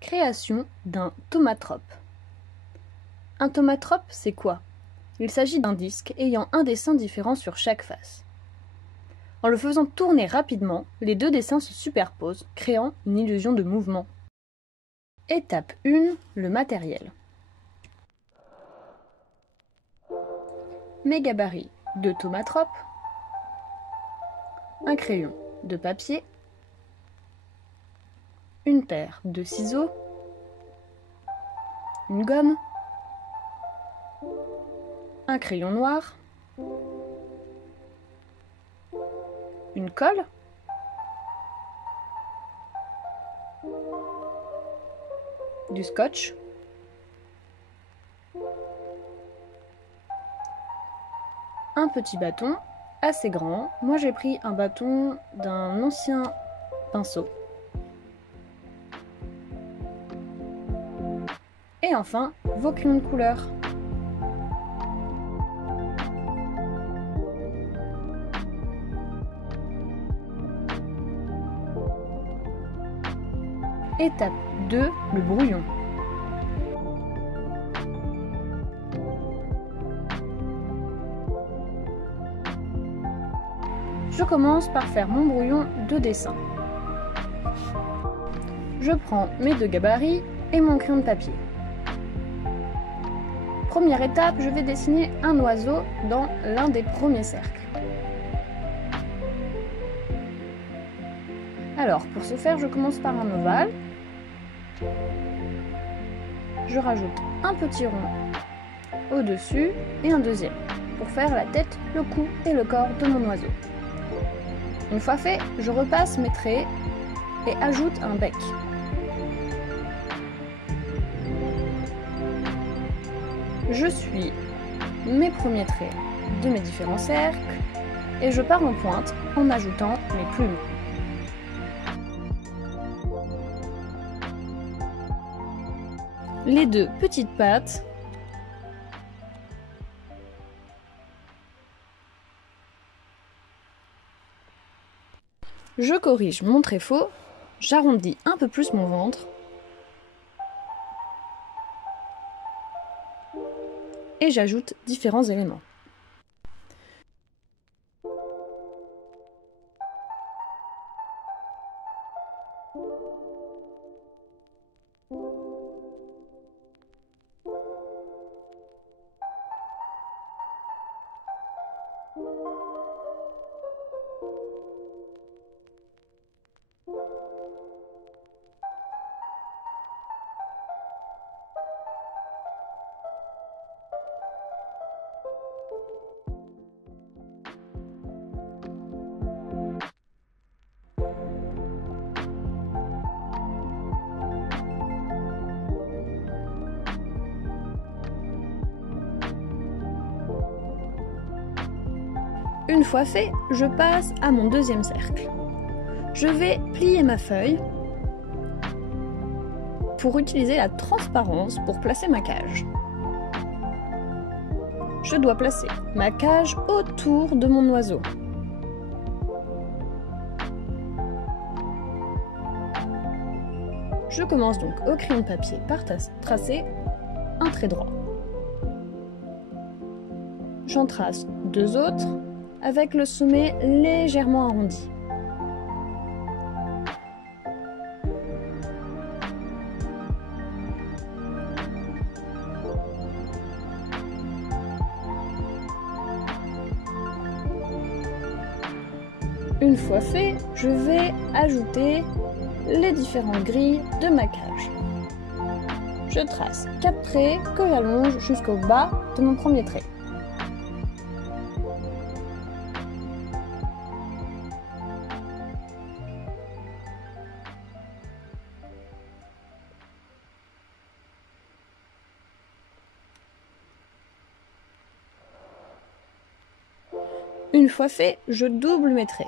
Création d'un tomatrope. Un tomatrope, c'est quoi? Il s'agit d'un disque ayant un dessin différent sur chaque face. En le faisant tourner rapidement, les deux dessins se superposent, créant une illusion de mouvement. Étape 1, le matériel. Mes gabarits: 2 tomatropes, un crayon de papier, une paire de ciseaux, une gomme, un crayon noir, une colle, du scotch, un petit bâton assez grand. Moi j'ai pris un bâton d'un ancien pinceau. Et enfin, vos crayons de couleur. Étape 2, le brouillon. Je commence par faire mon brouillon de dessin. Je prends mes 2 gabarits et mon crayon de papier. Première étape, je vais dessiner un oiseau dans l'un des premiers cercles. Alors, pour ce faire, je commence par un ovale. Je rajoute un petit rond au-dessus et un deuxième pour faire la tête, le cou et le corps de mon oiseau. Une fois fait, je repasse mes traits et ajoute un bec. Je suis mes premiers traits de mes différents cercles et je pars en pointe en ajoutant mes plumes. Les 2 petites pattes. Je corrige mon trait faux, j'arrondis un peu plus mon ventre et j'ajoute différents éléments. Une fois fait, je passe à mon deuxième cercle. Je vais plier ma feuille pour utiliser la transparence pour placer ma cage. Je dois placer ma cage autour de mon oiseau. Je commence donc au crayon de papier par tracer un trait droit. J'en trace 2 autres avec le sommet légèrement arrondi. Une fois fait, je vais ajouter les différentes grilles de ma cage. Je trace 4 traits que j'allonge jusqu'au bas de mon premier trait. Une fois fait, je double mes traits.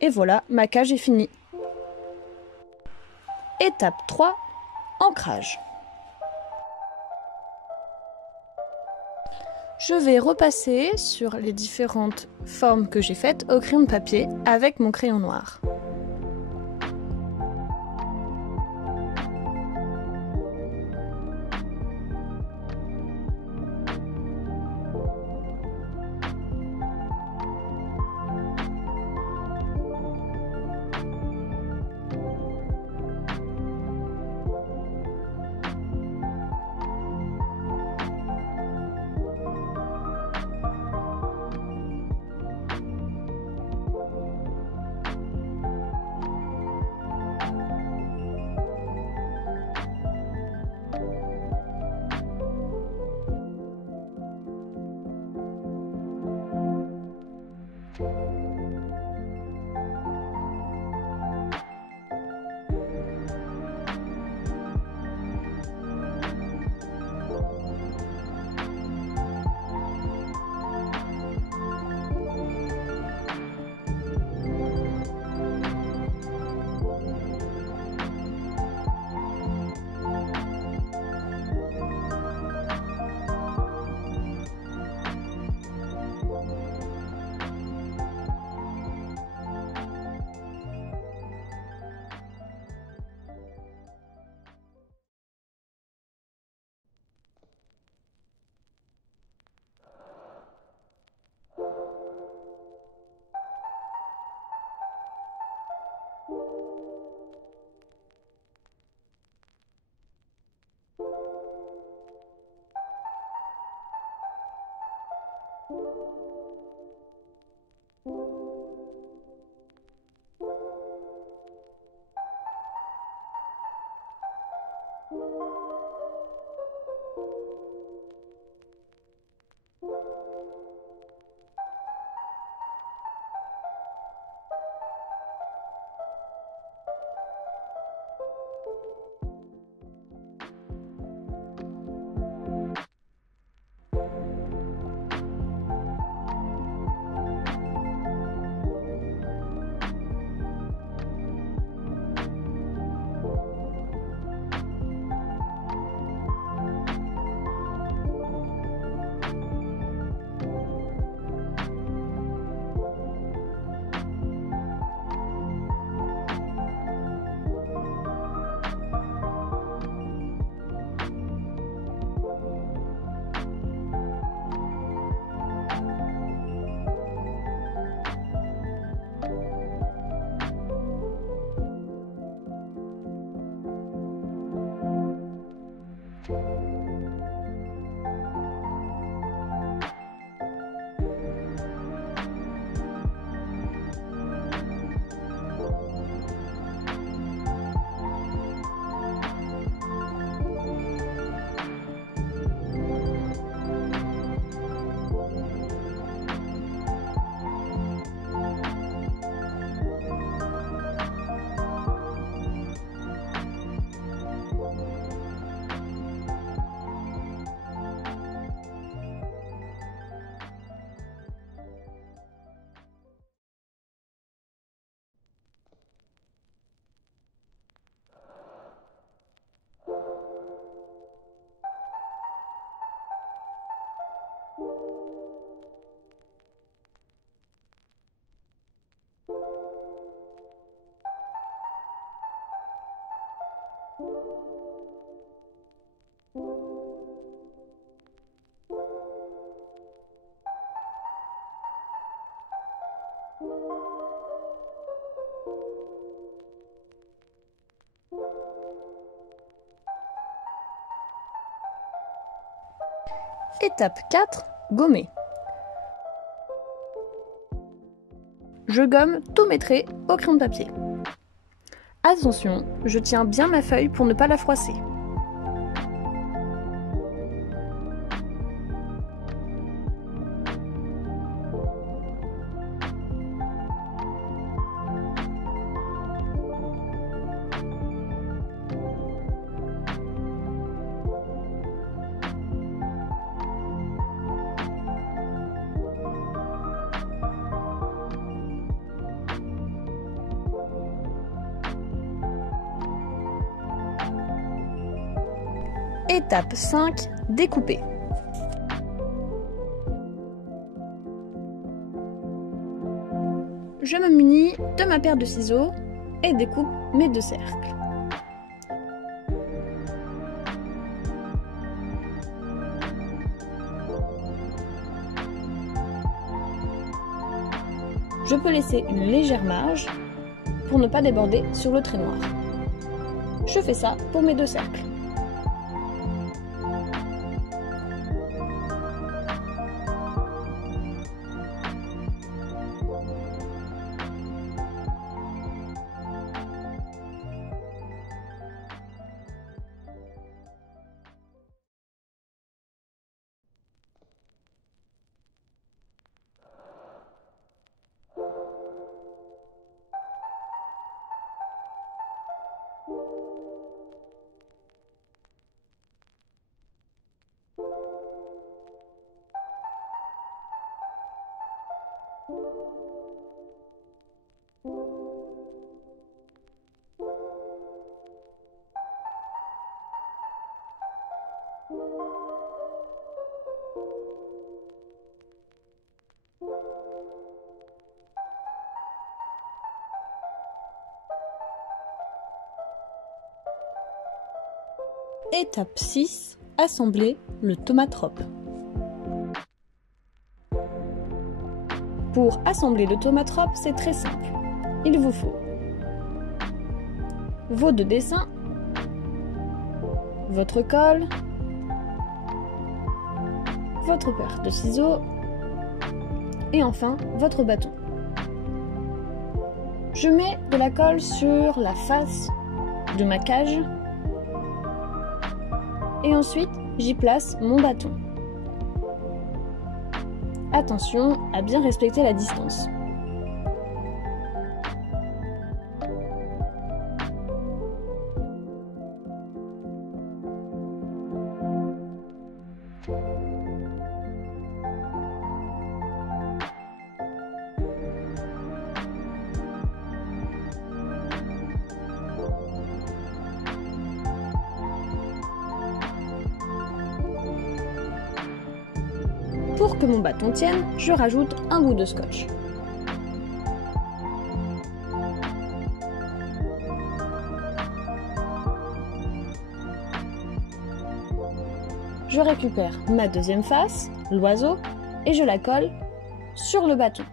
Et voilà, ma cage est finie. Étape 3, ancrage. Je vais repasser sur les différentes formes que j'ai faites au crayon de papier avec mon crayon noir. Étape 4, gommer. Je gomme tous mes traits au crayon de papier. Attention, je tiens bien ma feuille pour ne pas la froisser. Étape 5, découper. Je me munis de ma paire de ciseaux et découpe mes 2 cercles. Je peux laisser une légère marge pour ne pas déborder sur le trait noir. Je fais ça pour mes 2 cercles. Étape 6, assembler le tomatrope. Pour assembler le tomatrope, c'est très simple. Il vous faut vos 2 dessins, votre colle, votre paire de ciseaux et enfin votre bâton. Je mets de la colle sur la face de ma cage et ensuite j'y place mon bâton. Attention à bien respecter la distance. Pour que mon bâton tienne, je rajoute un bout de scotch. Je récupère ma 2e face, l'oiseau, et je la colle sur le bâton.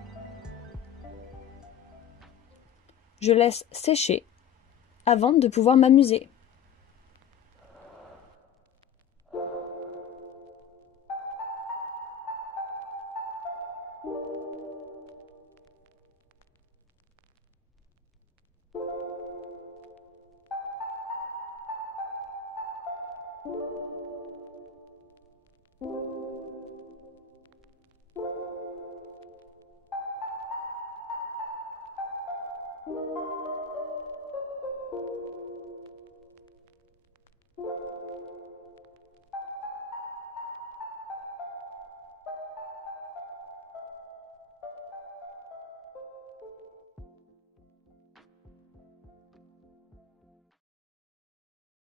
Je laisse sécher avant de pouvoir m'amuser.